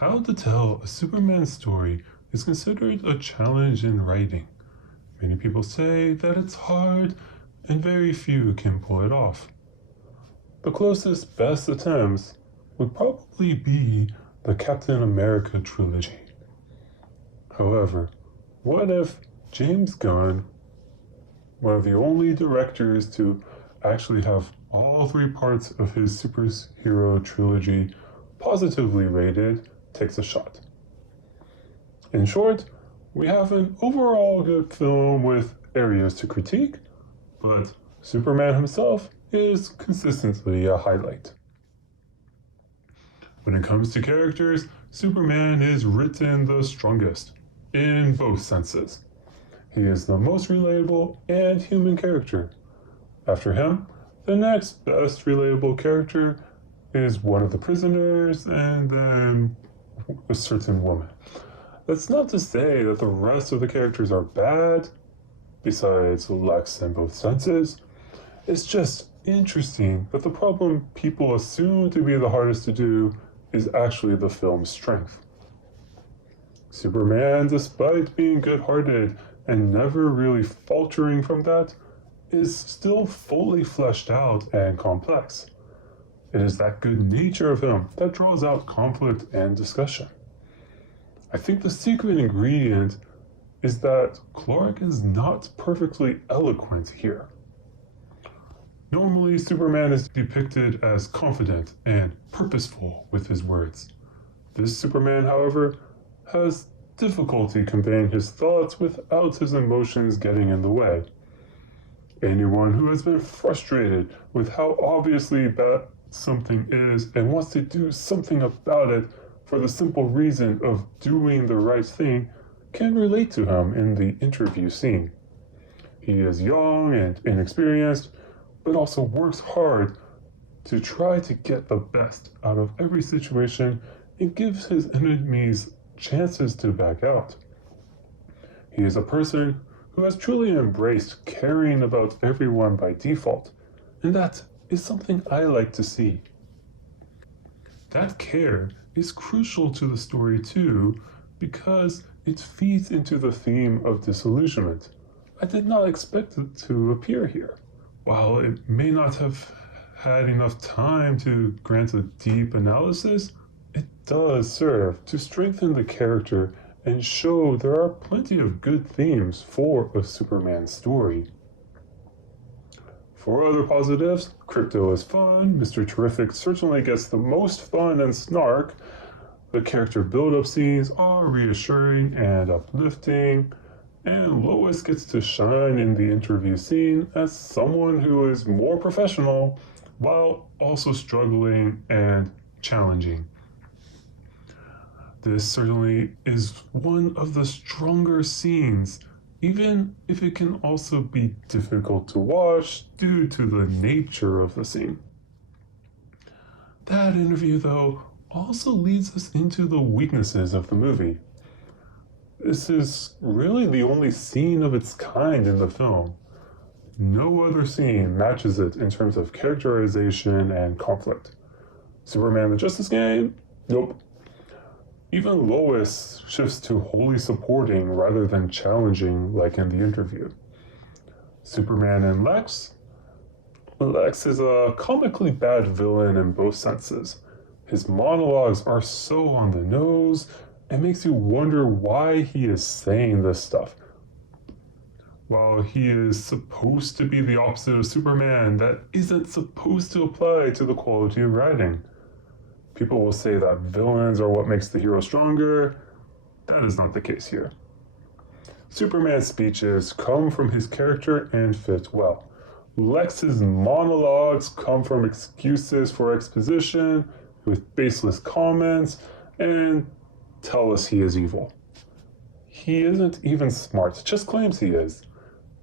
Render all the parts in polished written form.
How to tell a Superman story is considered a challenge in writing. Many people say that it's hard and very few can pull it off. The closest best attempts would probably be the Captain America trilogy. However, what if James Gunn, one of the only directors to actually have all three parts of his superhero trilogy positively rated, takes a shot? In short, we have an overall good film with areas to critique, but Superman himself is consistently a highlight. When it comes to characters, Superman is written the strongest, in both senses. He is the most relatable and human character. After him, the next best relatable character is one of the prisoners, and then a certain woman. That's not to say that the rest of the characters are bad, besides Lex in both senses. It's just interesting that the problem people assume to be the hardest to do is actually the film's strength. Superman, despite being good-hearted and never really faltering from that, is still fully fleshed out and complex. It is that good nature of him that draws out conflict and discussion. I think the secret ingredient is that Clark is not perfectly eloquent here. Normally, Superman is depicted as confident and purposeful with his words. This Superman, however, has difficulty conveying his thoughts without his emotions getting in the way. Anyone who has been frustrated with how obviously bad something is and wants to do something about it for the simple reason of doing the right thing can relate to him in the interview scene. He is young and inexperienced, but also works hard to try to get the best out of every situation and gives his enemies chances to back out. He is a person who has truly embraced caring about everyone by default, and that is something I like to see. That care is crucial to the story too, because it feeds into the theme of disillusionment. I did not expect it to appear here. While it may not have had enough time to grant a deep analysis, it does serve to strengthen the character and show there are plenty of good themes for a Superman story. For other positives, Krypto is fun, Mr. Terrific certainly gets the most fun and snark, the character build-up scenes are reassuring and uplifting, and Lois gets to shine in the interview scene as someone who is more professional while also struggling and challenging. This certainly is one of the stronger scenes, even if it can also be difficult to watch due to the nature of the scene. That interview, though, also leads us into the weaknesses of the movie. This is really the only scene of its kind in the film. No other scene matches it in terms of characterization and conflict. Superman the Justice Game? Nope. Even Lois shifts to wholly supporting rather than challenging like in the interview. Superman and Lex? Lex is a comically bad villain in both senses. His monologues are so on the nose, it makes you wonder why he is saying this stuff. While he is supposed to be the opposite of Superman, that isn't supposed to apply to the quality of writing. People will say that villains are what makes the hero stronger. That is not the case here. Superman's speeches come from his character and fit well. Lex's monologues come from excuses for exposition, with baseless comments, and tell us he is evil. He isn't even smart, just claims he is.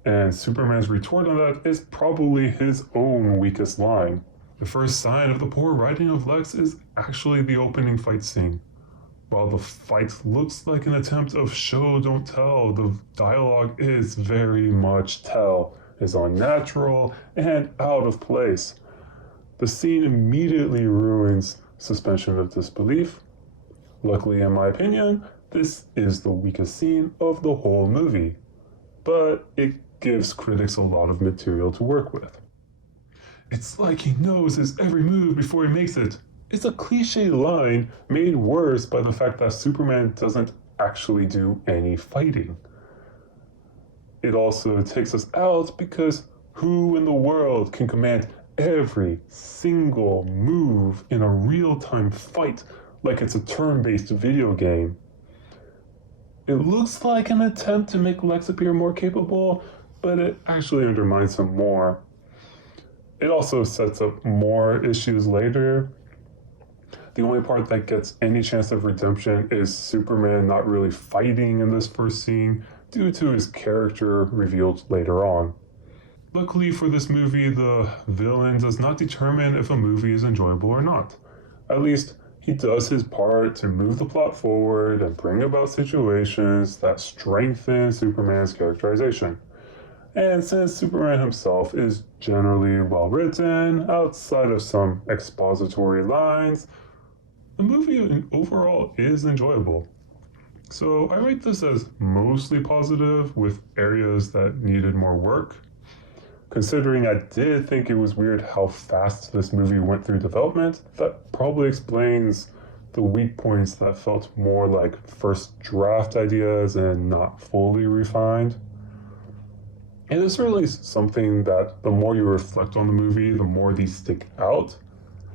And Superman's retort on that is probably his own weakest line. The first sign of the poor writing of Lex is actually the opening fight scene. While the fight looks like an attempt of show don't tell, the dialogue is very much tell, is unnatural and out of place. The scene immediately ruins suspension of disbelief. Luckily, in my opinion, this is the weakest scene of the whole movie, but it gives critics a lot of material to work with. It's like he knows his every move before he makes it. It's a cliche line made worse by the fact that Superman doesn't actually do any fighting. It also takes us out because who in the world can command every single move in a real-time fight like it's a turn-based video game? It looks like an attempt to make Lex appear more capable, but it actually undermines him more. It also sets up more issues later. The only part that gets any chance of redemption is Superman not really fighting in this first scene due to his character revealed later on. Luckily for this movie, the villain does not determine if a movie is enjoyable or not. At least, he does his part to move the plot forward and bring about situations that strengthen Superman's characterization. And since Superman himself is generally well written, outside of some expository lines, the movie overall is enjoyable. So I rate this as mostly positive with areas that needed more work. Considering I did think it was weird how fast this movie went through development, that probably explains the weak points that felt more like first draft ideas and not fully refined. It is certainly something that the more you reflect on the movie, the more these stick out.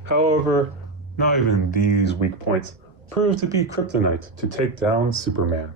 However, not even these weak points prove to be kryptonite to take down Superman.